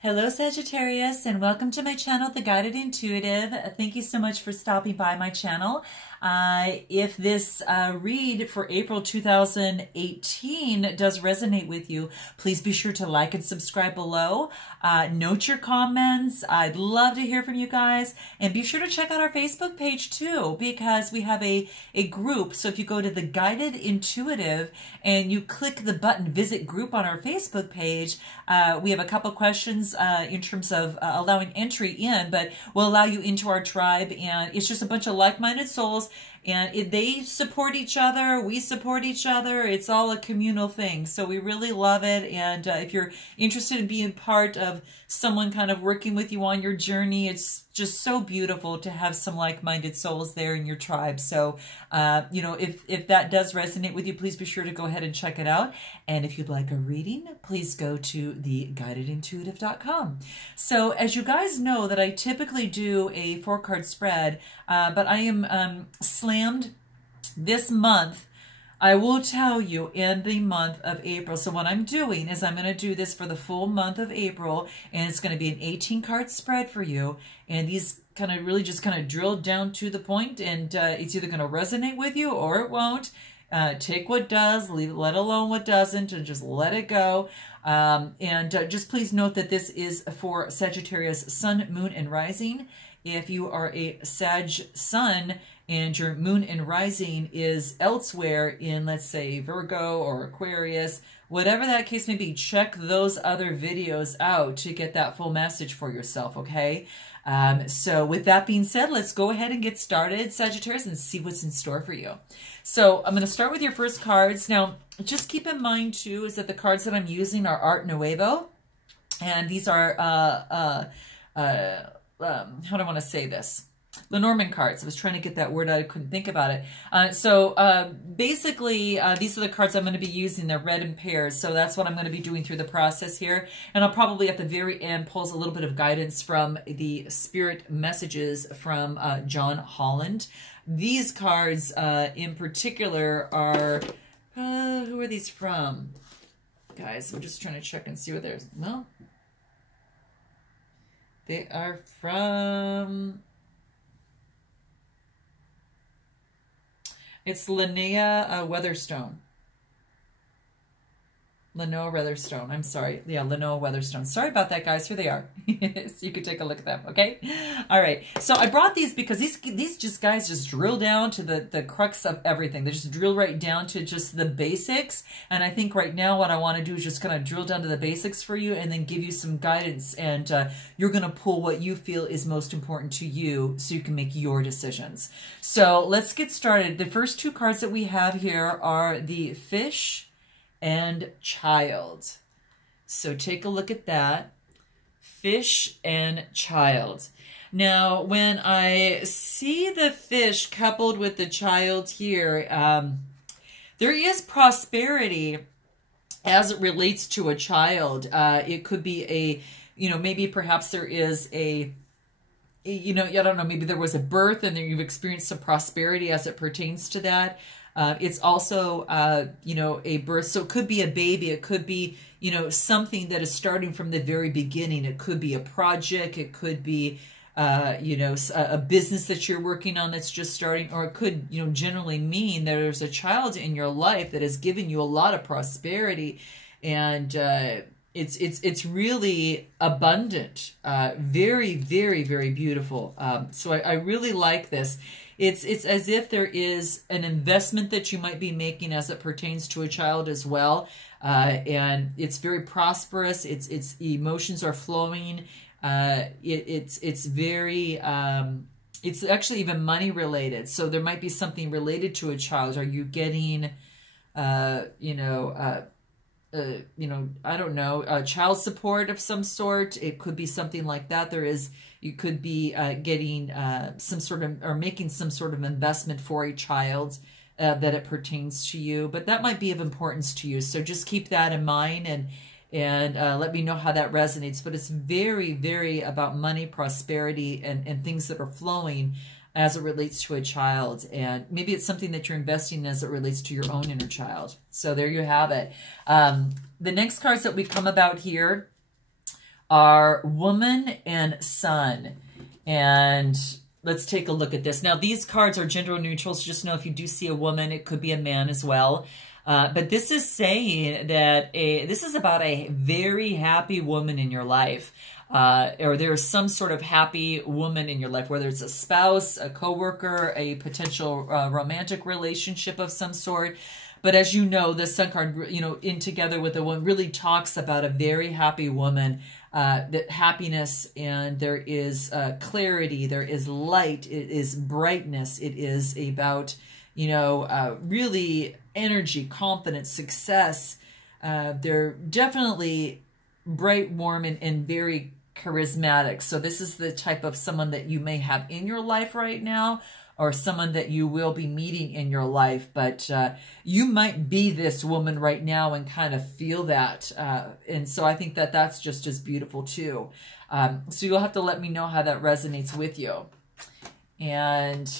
Hello Sagittarius, and welcome to my channel, The Guided Intuitive. Thank you so much for stopping by my channel. If this read for April 2018 does resonate with you, please be sure to like and subscribe below. Note your comments. I'd love to hear from you guys. And be sure to check out our Facebook page too, because we have a group. So if you go to The Guided Intuitive and you click the button Visit Group on our Facebook page, we have a couple questions in terms of allowing entry in, but we'll allow you into our tribe. And it's just a bunch of like-minded souls, and they support each other, we support each other. It's all a communal thing, so we really love it. And if you're interested in being part of someone kind of working with you on your journey, it's just so beautiful to have some like-minded souls there in your tribe. So you know, if that does resonate with you, please be sure to go ahead and check it out. And if you'd like a reading, please go to theguidedintuitive.com. So as you guys know, that I typically do a 4-card spread, but I am slammed this month. I will tell you, in the month of April. So what I'm doing is I'm going to do this for the full month of April, and it's going to be an 18-card spread for you. And these kind of really just kind of drilled down to the point, and it's either going to resonate with you or it won't. Take what does, leave, let alone what doesn't, and just let it go. Just please note that this is for Sagittarius Sun, Moon, and Rising. If you are a Sag Sun and your Moon and Rising is elsewhere in, let's say, Virgo or Aquarius, whatever that case may be, check those other videos out to get that full message for yourself, okay? So with that being said, let's go ahead and get started, Sagittarius, and see what's in store for you. So I'm going to start with your first cards. Now, just keep in mind, too, is that the cards that I'm using are Art Nuevo, and these are, how do I want to say this? Lenormand cards. I was trying to get that word out. I couldn't think about it. Basically, these are the cards I'm going to be using. They're read in pairs. So that's what I'm going to be doing through the process here. And I'll probably at the very end pulls a little bit of guidance from the spirit messages from John Holland. These cards in particular are, who are these from? Guys, I'm just trying to check and see what there's, well, they are from, it's Linnea Weatherstone. Lenoa Weatherstone. I'm sorry. Yeah, Lenoa Weatherstone. Sorry about that, guys. Here they are. So you can take a look at them, okay? All right. So I brought these because these guys just drill down to the crux of everything. They just drill right down to just the basics. And I think right now what I want to do is just kind of drill down to the basics for you and then give you some guidance. And you're going to pull what you feel is most important to you so you can make your decisions. So let's get started. The first two cards that we have here are the Fish and Child. So take a look at that. Fish and Child. Now, when I see the fish coupled with the child here, there is prosperity as it relates to a child. It could be a, you know, maybe perhaps there is a, you know, I don't know, maybe there was a birth and then you've experienced some prosperity as it pertains to that. It's also, you know, a birth. So it could be a baby. It could be, you know, something that is starting from the very beginning. It could be a project. It could be, you know, a business that you're working on that's just starting. Or it could, you know, generally mean there's a child in your life that has given you a lot of prosperity. And it's really abundant. Very, very, very beautiful. So I really like this. It's as if there is an investment that you might be making as it pertains to a child as well. And it's very prosperous. Its emotions are flowing. It's very, it's actually even money related. So there might be something related to a child. Are you getting, you know, I don't know, child support of some sort? It could be something like that. You could be getting some sort of, or making some sort of investment for a child that it pertains to you. But that might be of importance to you. So just keep that in mind and let me know how that resonates. But it's very, very about money, prosperity, and things that are flowing as it relates to a child. And maybe it's something that you're investing in as it relates to your own inner child. So there you have it. The next cards that we come about here are woman and sun. And let's take a look at this. Now, these cards are gender neutral, so just know if you do see a woman, it could be a man as well. But this is saying that this is about a very happy woman in your life. Or there's some sort of happy woman in your life, whether it's a spouse, a coworker, a potential romantic relationship of some sort. But as you know, the Sun card, you know, in together with the one really talks about a very happy woman, that happiness, and there is clarity, there is light, it is brightness, it is about, you know, really energy, confidence, success. They're definitely bright, warm, and very charismatic. So this is the type of someone that you may have in your life right now, or someone that you will be meeting in your life. But you might be this woman right now and kind of feel that. And so I think that that's just as beautiful too. So you'll have to let me know how that resonates with you. And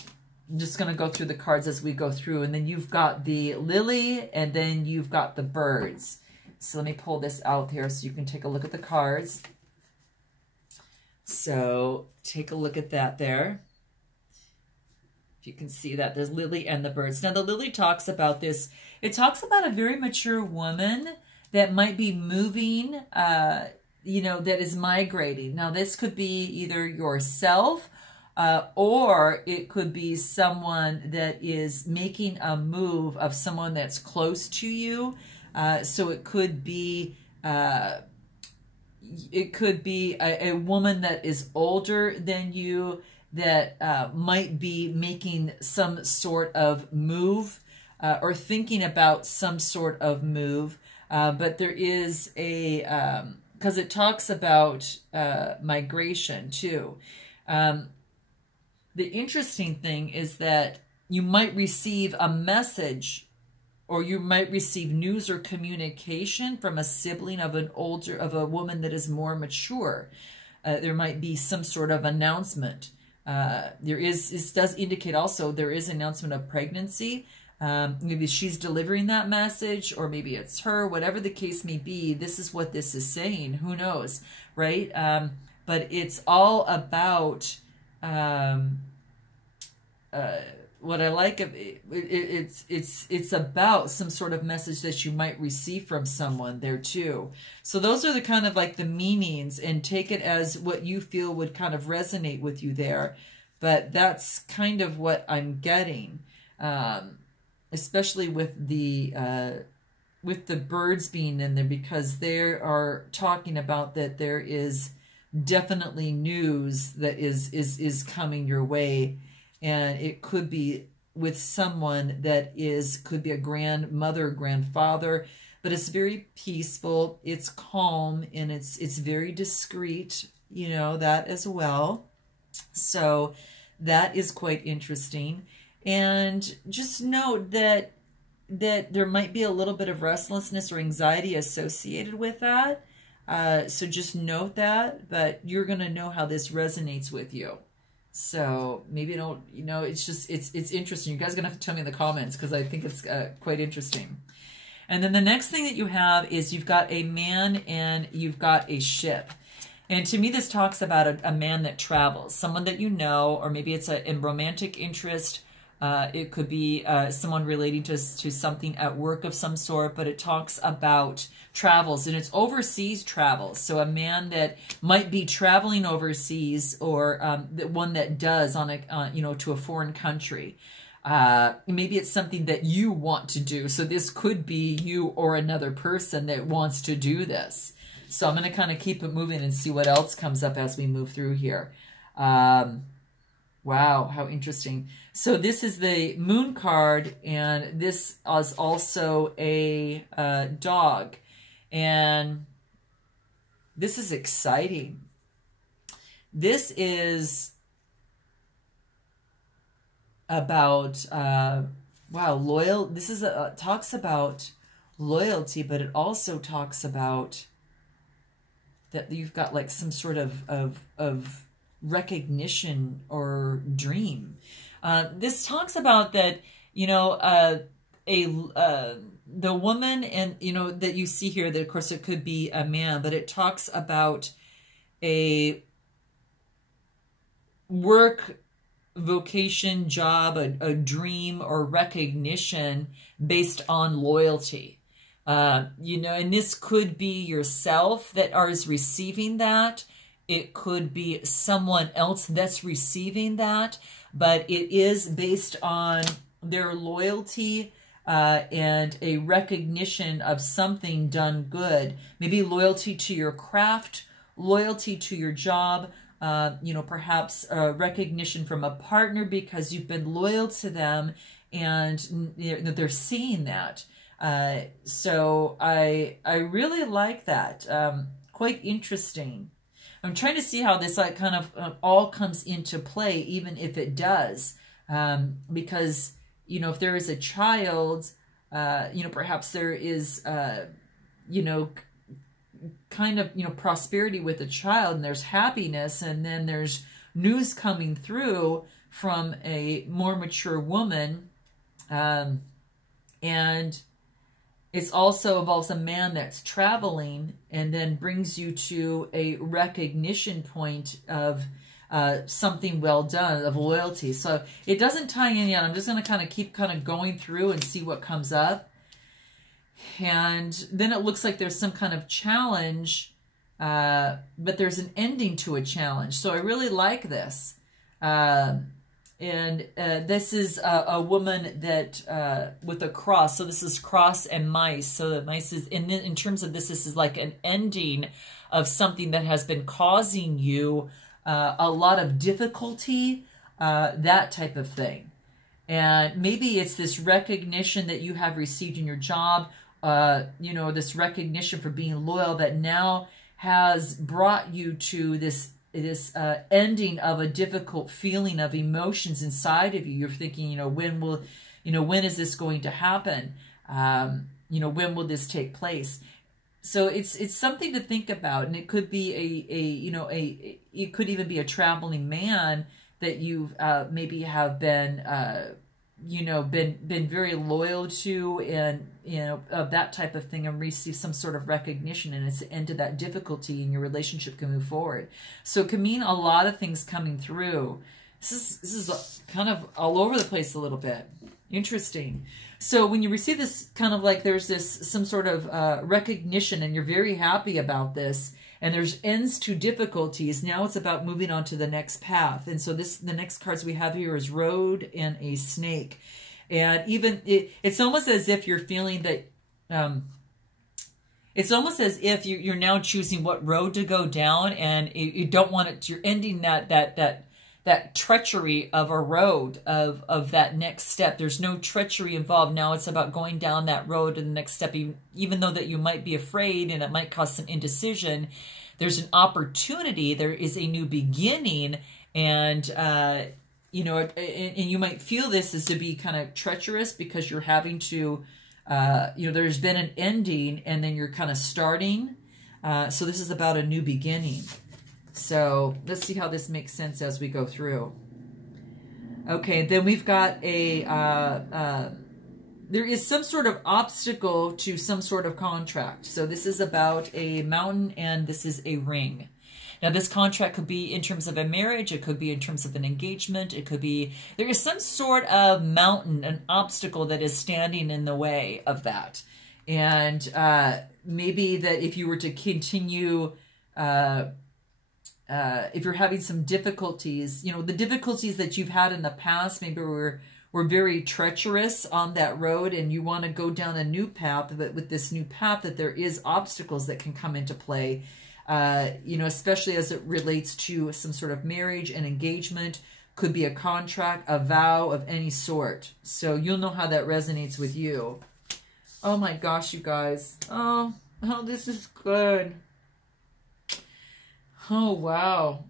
I'm just going to go through the cards as we go through. And then you've got the lily, and then you've got the birds. So let me pull this out here so you can take a look at the cards. So take a look at that there. If you can see that, there's lily and the birds. Now the lily talks about this. It talks about a very mature woman that might be moving, you know, that is migrating. Now this could be either yourself, or it could be someone that is making a move of someone that's close to you. So it could be a woman that is older than you that might be making some sort of move, or thinking about some sort of move. But there is a, because it talks about migration too. The interesting thing is that you might receive a message, or you might receive news or communication from a sibling of a woman that is more mature. There might be some sort of announcement. This does indicate also there is an announcement of pregnancy. Maybe she's delivering that message, or maybe it's her, whatever the case may be. This is what this is saying. Who knows, right? But it's all about, what I like of it, it's about some sort of message that you might receive from someone there too. So those are the kind of like the meanings, and take it as what you feel would kind of resonate with you there. But that's kind of what I'm getting, especially with the birds being in there, because they are talking about that there is definitely news that is coming your way. And it could be with someone that could be a grandmother, grandfather, but it's very peaceful, it's calm, and it's very discreet, you know, that as well. So that is quite interesting. And just note that there might be a little bit of restlessness or anxiety associated with that. So just note that, but you're going to know how this resonates with you. So maybe don't, you know, it's just, it's interesting. You guys are going to have to tell me in the comments, because I think it's quite interesting. And then the next thing that you have is you've got a man and you've got a ship. And to me, this talks about a man that travels, someone that you know, or maybe it's a romantic interest. It could be someone relating to something at work of some sort, but it talks about travels, and it's overseas travels. So a man that might be traveling overseas, or the one that does on a you know, to a foreign country. Maybe it's something that you want to do. So this could be you or another person that wants to do this. So I'm going to kind of keep it moving and see what else comes up as we move through here. Wow, how interesting. So this is the moon card, and this is also a dog. And this is exciting. This is about, wow, loyal. This is talks about loyalty, but it also talks about that you've got like some sort of recognition or dream. This talks about that, you know, the woman, and, you know, that you see here, that of course it could be a man, but it talks about a work, vocation, job, a dream, or recognition based on loyalty. You know, and this could be yourself that is receiving that. It could be someone else that's receiving that, but it is based on their loyalty and a recognition of something done good. Maybe loyalty to your craft, loyalty to your job, you know, perhaps a recognition from a partner because you've been loyal to them and they're seeing that. So I really like that. Quite interesting. I'm trying to see how this like kind of all comes into play, even if it does, because, you know, if there is a child, you know, perhaps there is, you know, kind of, you know, prosperity with a child, and there's happiness, and then there's news coming through from a more mature woman, and it also involves a man that's traveling and then brings you to a recognition point of something well done, of loyalty. So it doesn't tie in yet. I'm just going to kind of keep kind of going through and see what comes up. And then it looks like there's some kind of challenge, but there's an ending to a challenge. So I really like this. And this is a woman that with a cross. So this is cross and mice. So the mice is, in terms of this is like an ending of something that has been causing you a lot of difficulty, that type of thing. And maybe it's this recognition that you have received in your job, you know, this recognition for being loyal that now has brought you to this ending of a difficult feeling of emotions inside of you. You're thinking, you know, when is this going to happen? You know, when will this take place? So it's something to think about, and it could be it could even be a traveling man that you've maybe have been you know, been very loyal to, and, you know, of that type of thing, and receive some sort of recognition, and it's the end of that difficulty, and your relationship can move forward. So it can mean a lot of things coming through. This is kind of all over the place a little bit. Interesting. So when you receive this kind of like there's this some sort of recognition, and you're very happy about this, and there's ends to difficulties. Now it's about moving on to the next path. And so the next cards we have here is road and a snake. And even it's almost as if you're feeling that, it's almost as if you're now choosing what road to go down, and you don't want it, you're ending that treachery of a road, of that next step. There's no treachery involved. Now it's about going down that road to the next step. Even though that you might be afraid and it might cause some indecision, there's an opportunity. There is a new beginning, and you know, and you might feel this as to be kind of treacherous because you're having to, you know, there's been an ending and then you're kind of starting. So this is about a new beginning. So let's see how this makes sense as we go through. Okay, then we've got there is some sort of obstacle to some sort of contract. So this is about a mountain, and this is a ring. Now this contract could be in terms of a marriage, it could be in terms of an engagement, it could be, there is some sort of mountain, an obstacle that is standing in the way of that. And maybe that if you were to continue, if you're having some difficulties, you know, the difficulties that you've had in the past maybe were very treacherous on that road, and you want to go down a new path, but with this new path that there is obstacles that can come into play, you know, especially as it relates to some sort of marriage and engagement, could be a contract, a vow of any sort. So you'll know how that resonates with you. Oh my gosh, you guys. Oh, this is good. Oh, wow.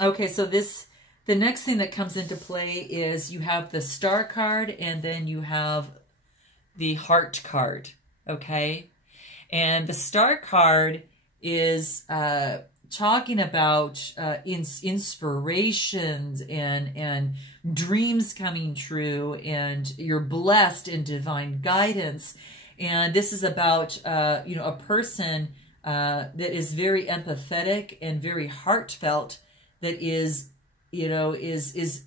Okay, so the next thing that comes into play is you have the star card, and then you have the heart card, okay? And the star card is talking about inspirations and dreams coming true, and you're blessed in divine guidance. And this is about, you know, a person that is very empathetic and very heartfelt, that is, you know, is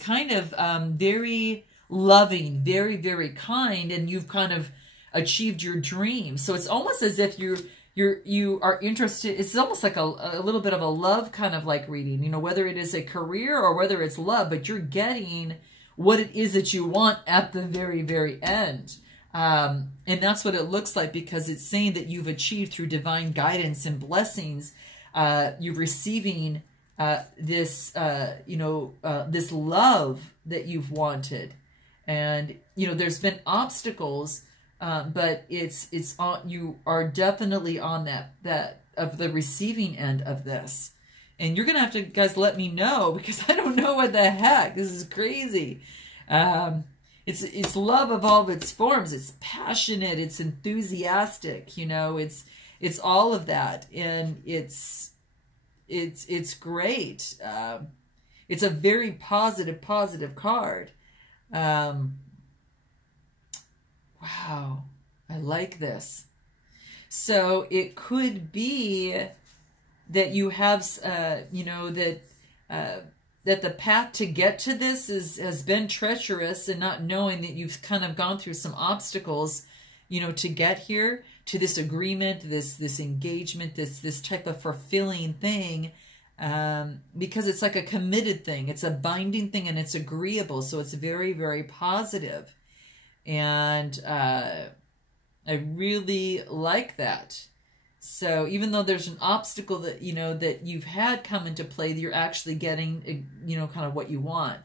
kind of very loving, very, very kind, and you've kind of achieved your dream. So it's almost as if you are interested. It's almost like a little bit of a love kind of like reading, you know, whether it is a career or whether it's love, but you're getting what it is that you want at the very, very end. And that's what it looks like, because it's saying that you've achieved through divine guidance and blessings. You're receiving this, this love that you've wanted. And, you know, there's been obstacles, but it's on, you are definitely on that of the receiving end of this. And you're going to have to, guys, let me know, because I don't know what the heck. This is crazy. It's love of all of its forms. It's passionate. It's enthusiastic. You know, it's all of that. And it's great. It's a very positive card. Wow. I like this. So it could be that you have, that the path to get to this has been treacherous, and not knowing that you've kind of gone through some obstacles, you know, to get here, to this agreement, this engagement, this type of fulfilling thing, because it's like a committed thing. It's a binding thing, and it's agreeable. So it's very, very positive. And I really like that. So even though there's an obstacle that, you know, that you've had come into play, you're actually getting, you know, kind of what you want.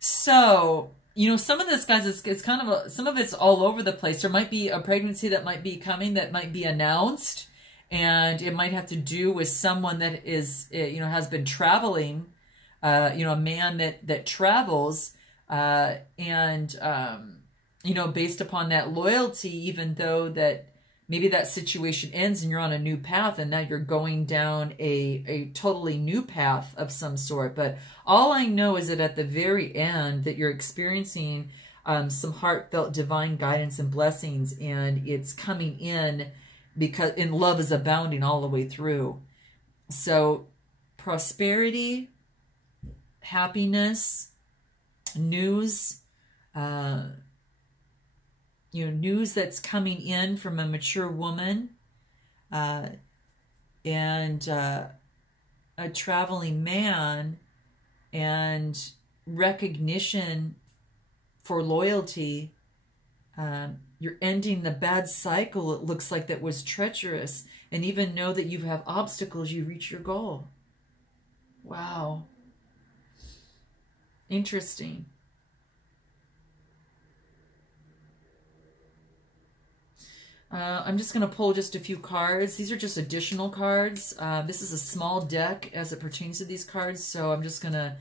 So, you know, some of this, guys, it's kind of, some of it's all over the place. There might be a pregnancy that might be coming, that might be announced, and it might have to do with someone that is, you know, has been traveling, you know, a man that travels, you know, based upon that loyalty, even though that maybe that situation ends and you're on a new path, and now you're going down a totally new path of some sort. But all I know is that at the very end that you're experiencing some heartfelt divine guidance and blessings, and it's coming in because love is abounding all the way through. So prosperity, happiness, news, you know, news that's coming in from a mature woman, and a traveling man, and recognition for loyalty. You're ending the bad cycle, it looks like, that was treacherous, and even know that you have obstacles, you reach your goal. Wow. Interesting. I'm just going to pull just a few cards. These are just additional cards. This is a small deck as it pertains to these cards, so I'm just going to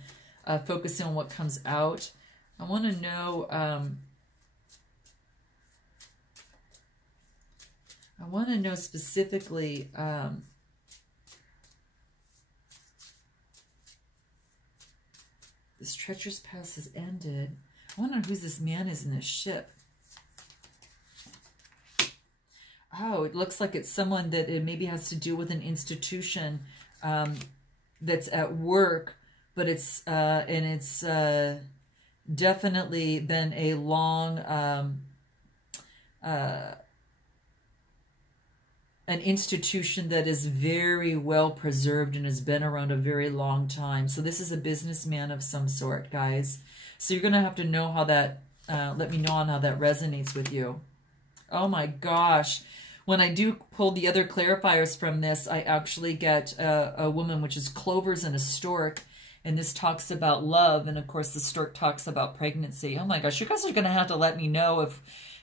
focus in on what comes out. I want to know... I want to know specifically... this treacherous past has ended. I want to know who this man is in this ship. Oh, it looks like it's someone that it maybe has to do with an institution that's at work, but it's and it's definitely been a long an institution that is very well preserved and has been around a very long time. So this is a businessman of some sort, guys. So you're going to have to know how that, let me know on how that resonates with you. Oh my gosh. When I do pull the other clarifiers from this, I actually get a woman, which is clovers and a stork. And this talks about love. And of course, the stork talks about pregnancy. Oh my gosh, you guys are going to have to let me know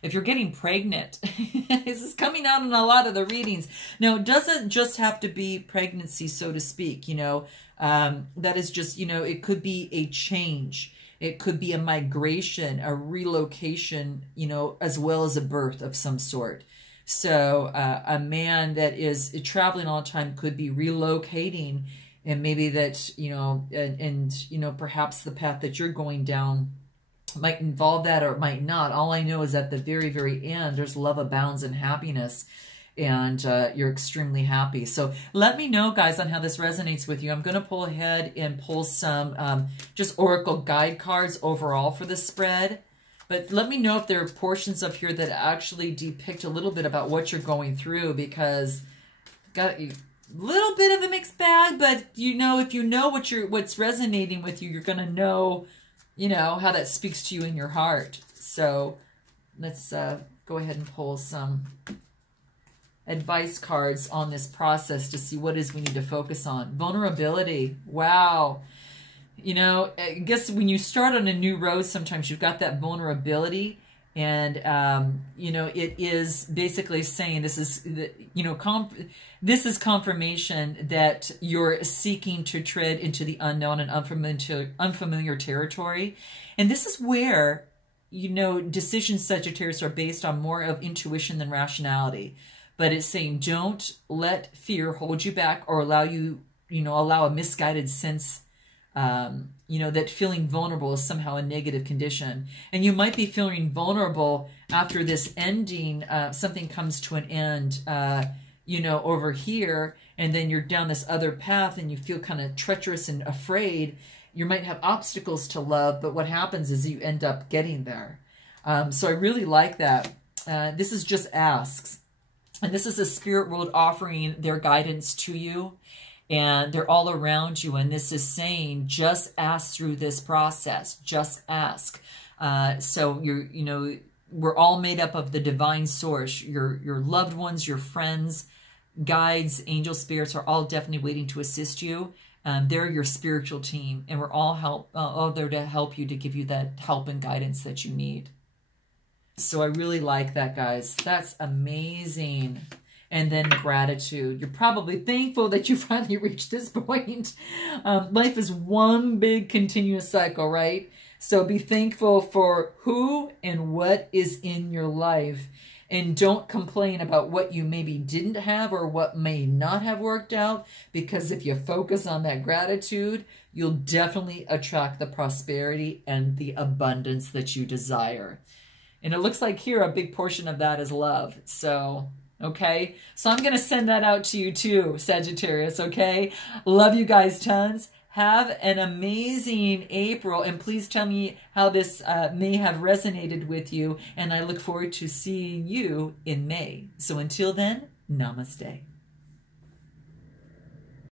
if you're getting pregnant. This is coming out in a lot of the readings. Now, it doesn't just have to be pregnancy, so to speak, you know. That is just, you know, it could be a change. It could be a migration, a relocation, you know, as well as a birth of some sort. So a man that is traveling all the time could be relocating, and maybe that, you know, and you know, perhaps the path that you're going down might involve that or it might not. All I know is at the very, very end, there's love abounds and happiness. and you're extremely happy. So let me know, guys, on how this resonates with you. I'm going to pull ahead and pull some just Oracle guide cards overall for the spread. But let me know if there are portions of here that actually depict a little bit about what you're going through, because got a little bit of a mixed bag, but you know, if you know what's resonating with you, you're going to know, you know, how that speaks to you in your heart. So let's go ahead and pull some advice cards on this process to see what it is we need to focus on. Vulnerability. Wow. You know, I guess when you start on a new road, sometimes you've got that vulnerability, and you know, it is basically saying this is, you know, this is confirmation that you're seeking to tread into the unknown and unfamiliar territory, and this is where, you know, decisions, Sagittarius, are based on more of intuition than rationality. But it's saying don't let fear hold you back or allow a misguided sense, you know, that feeling vulnerable is somehow a negative condition. And you might be feeling vulnerable after this ending. Something comes to an end, you know, over here, and then you're down this other path and you feel kind of treacherous and afraid. You might have obstacles to love, but what happens is you end up getting there. So I really like that. This is just asks. And this is a spirit world offering their guidance to you. And they're all around you. And this is saying, just ask through this process. Just ask. So you know, we're all made up of the divine source. Your loved ones, your friends, guides, angel spirits are all definitely waiting to assist you. They're your spiritual team, and we're all there to help you, to give you that help and guidance that you need. So I really like that, guys. That's amazing. And then gratitude. You're probably thankful that you finally reached this point. Life is one big continuous cycle, right? So be thankful for who and what is in your life. And don't complain about what you maybe didn't have or what may not have worked out, because if you focus on that gratitude, you'll definitely attract the prosperity and the abundance that you desire. And it looks like here a big portion of that is love. So, okay. So I'm going to send that out to you too, Sagittarius, okay? Love you guys tons. Have an amazing April, and please tell me how this may have resonated with you, and I look forward to seeing you in May. So until then, namaste.